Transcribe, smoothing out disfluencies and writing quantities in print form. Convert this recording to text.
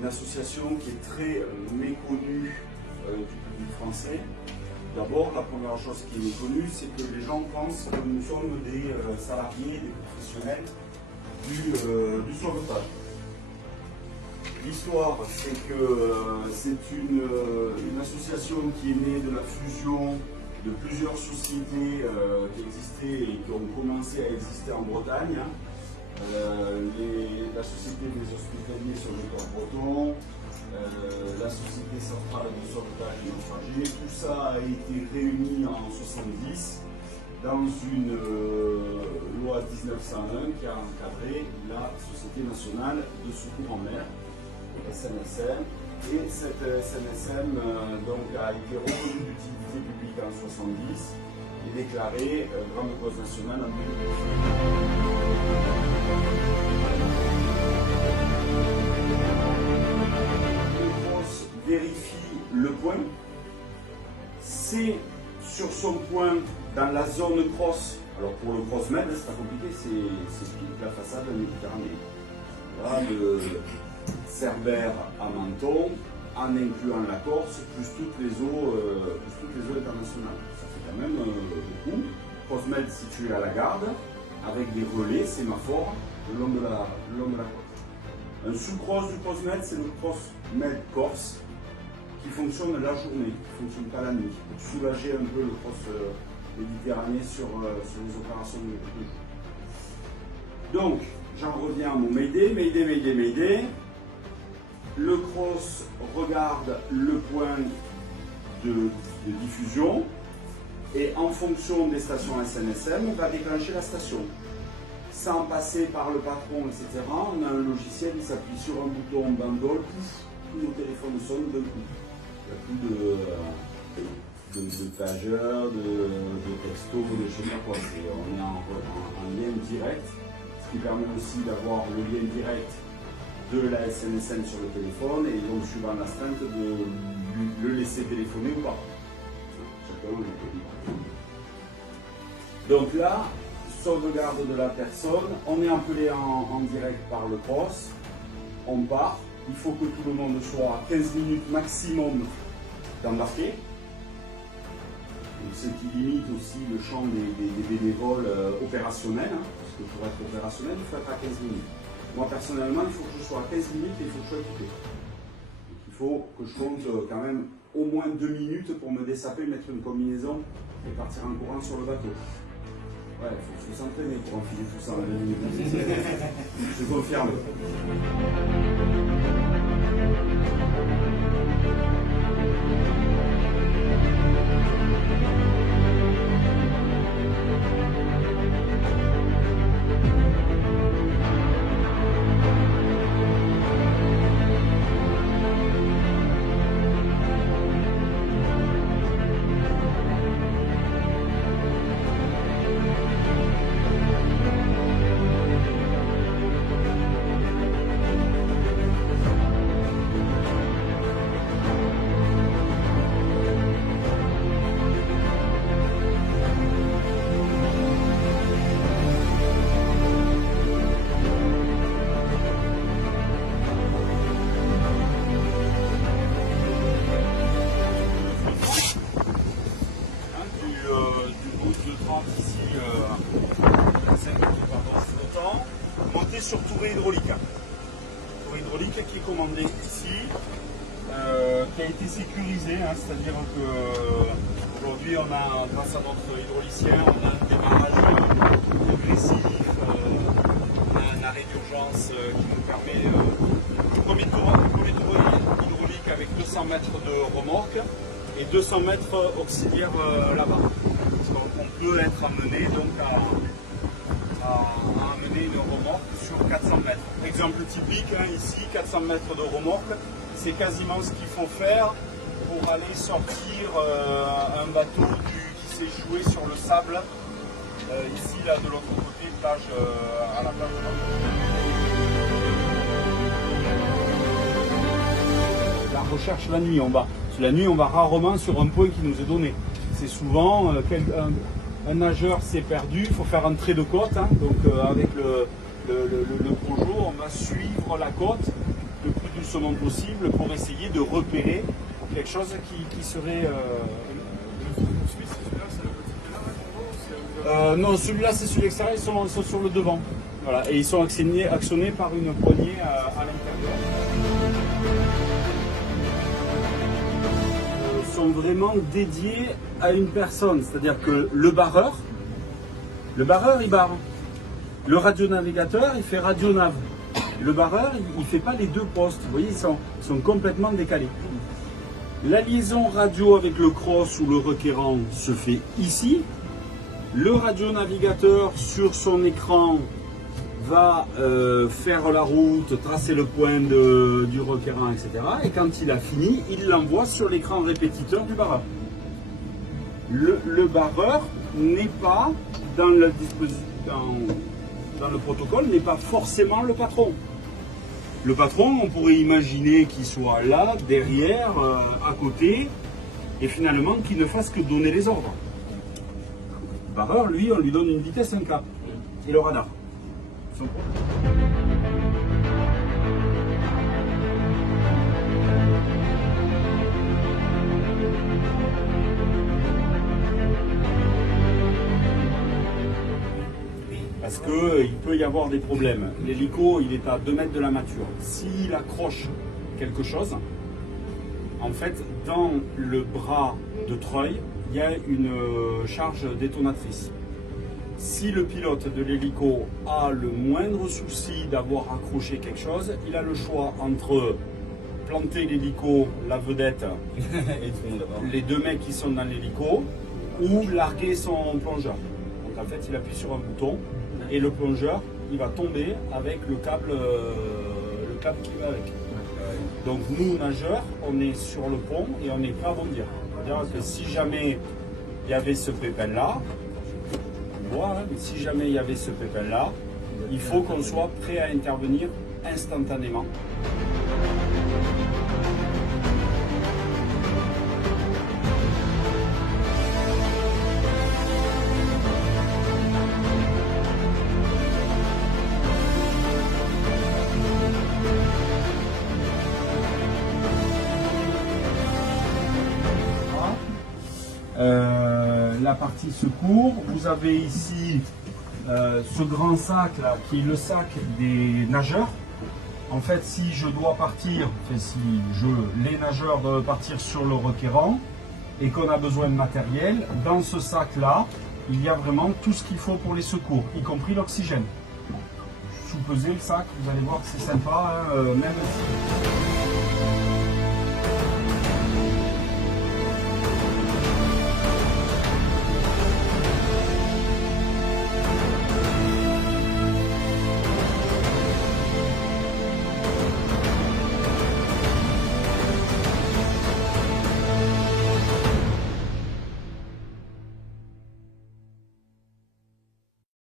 une association qui est très méconnue du public français. D'abord, la première chose qui est méconnue, c'est que les gens pensent que nous sommes des salariés, des professionnels du sauvetage. L'histoire, c'est que c'est une association qui est née de la fusion de plusieurs sociétés qui existaient et qui ont commencé à exister en Bretagne. La société des hospitaliers sur le corps breton, la société centrale de sauvetage et naufragés, tout ça a été réuni en 70 dans une loi 1901 qui a encadré la Société nationale de secours en mer, SNSM. Et cette SNSM donc, a été reconnue d'utilité publique en 70 et déclarée grande cause nationale en 2018. Vérifie le point. C'est sur son point dans la zone cross. Alors pour le cross-med, c'est pas compliqué, c'est toute la façade méditerranéenne. Voilà, de Cerbère à Menton, en incluant la Corse, plus toutes les eaux internationales. Ça fait quand même beaucoup. Cross-med situé à la Garde, avec des relais sémaphores le long de la côte. Un sous-cross du cross-med, c'est le cross-med Corse, qui fonctionne la journée, qui ne fonctionne pas la nuit, pour soulager un peu le cross méditerranéen sur les opérations de jour. Donc, j'en reviens à mon Mayday. Le cross regarde le point de diffusion et en fonction des stations SNSM, va déclencher la station. Sans passer par le patron, etc., on a un logiciel qui s'appuie sur un bouton bandole, tous nos téléphones sonnent d'un coup. Il n'y a plus de pageurs, de textos, de je sais pas quoi. On est en lien direct, ce qui permet aussi d'avoir le lien direct de la SNSM sur le téléphone et donc suivant l'astreinte de le laisser téléphoner ou pas. Donc là, sauvegarde de la personne, on est appelé en direct par le cross, on part, il faut que tout le monde soit à 15 minutes maximum d'embarquer. Ce qui limite aussi le champ des bénévoles opérationnels, hein, parce que pour être opérationnel, il faut être à 15 minutes. Moi personnellement, il faut que je sois à 15 minutes et il faut que je sois équipé. Donc, il faut que je compte quand même au moins 2 minutes pour me dessaper, mettre une combinaison et partir en courant sur le bateau. Ouais, il faut s'entraîner pour enfiler tout ça en 2 minutes. Je confirme. Monter sur tourée hydraulique. Tourée hydraulique qui est commandée ici, qui a été sécurisée, hein, c'est-à-dire qu'aujourd'hui on a, grâce à notre hydraulicien, on a un démarrage progressif, on a un arrêt d'urgence qui nous permet premier tour hydraulique avec 200 mètres de remorque et 200 mètres auxiliaires là-bas. Parce qu'on peut être amené donc à amener une remorque sur 400 mètres. Exemple typique, hein, ici, 400 mètres de remorque, c'est quasiment ce qu'il faut faire pour aller sortir un bateau qui s'est joué sur le sable, ici, là, de l'autre côté, plage, à la plage. La recherche la nuit, la nuit, on va rarement sur un point qui nous est donné. C'est souvent un nageur s'est perdu, il faut faire un trait de côte, hein, donc avec le projo, on va suivre la côte le plus du doucement possible pour essayer de repérer quelque chose qui serait... non, celui-là c'est sur l'extérieur, ils sont sur le devant. Voilà, et ils sont actionnés par une poignée à l'intérieur. Ils sont vraiment dédiés à une personne, c'est-à-dire que le barreur il barre. Le radionavigateur, il fait radionav. Le barreur, il ne fait pas les deux postes. Vous voyez, ils sont complètement décalés. La liaison radio avec le cross ou le requérant se fait ici. Le radionavigateur sur son écran va faire la route, tracer le point du requérant, etc. Et quand il a fini, il l'envoie sur l'écran répétiteur du barreur. Le barreur n'est pas dans le protocole, n'est pas forcément le patron. Le patron, on pourrait imaginer qu'il soit là, derrière, à côté, et finalement qu'il ne fasse que donner les ordres. Le barreur, lui, on lui donne une vitesse, un cap, et le radar. Parce qu'il peut y avoir des problèmes. L'hélico, il est à 2 mètres de la mâture. S'il accroche quelque chose, en fait, dans le bras de treuil, il y a une charge détonatrice. Si le pilote de l'hélico a le moindre souci d'avoir accroché quelque chose, il a le choix entre planter l'hélico, la vedette, les 2 mecs qui sont dans l'hélico, ou larguer son plongeur. Donc en fait, il appuie sur un bouton et le plongeur, il va tomber avec le câble qui va avec. Donc nous, nageurs, on est sur le pont et on est prêt à bondir. C'est-à-dire que si jamais il y avait ce pépin-là, mais si jamais il y avait ce pépin-là, il faut qu'on soit prêt à intervenir instantanément. La partie secours, vous avez ici ce grand sac là qui est le sac des nageurs. En fait, si je dois partir, les nageurs doivent partir sur le requérant et qu'on a besoin de matériel, dans ce sac là, il y a vraiment tout ce qu'il faut pour les secours, y compris l'oxygène. Sous-pesez le sac, vous allez voir que c'est sympa, hein, même si...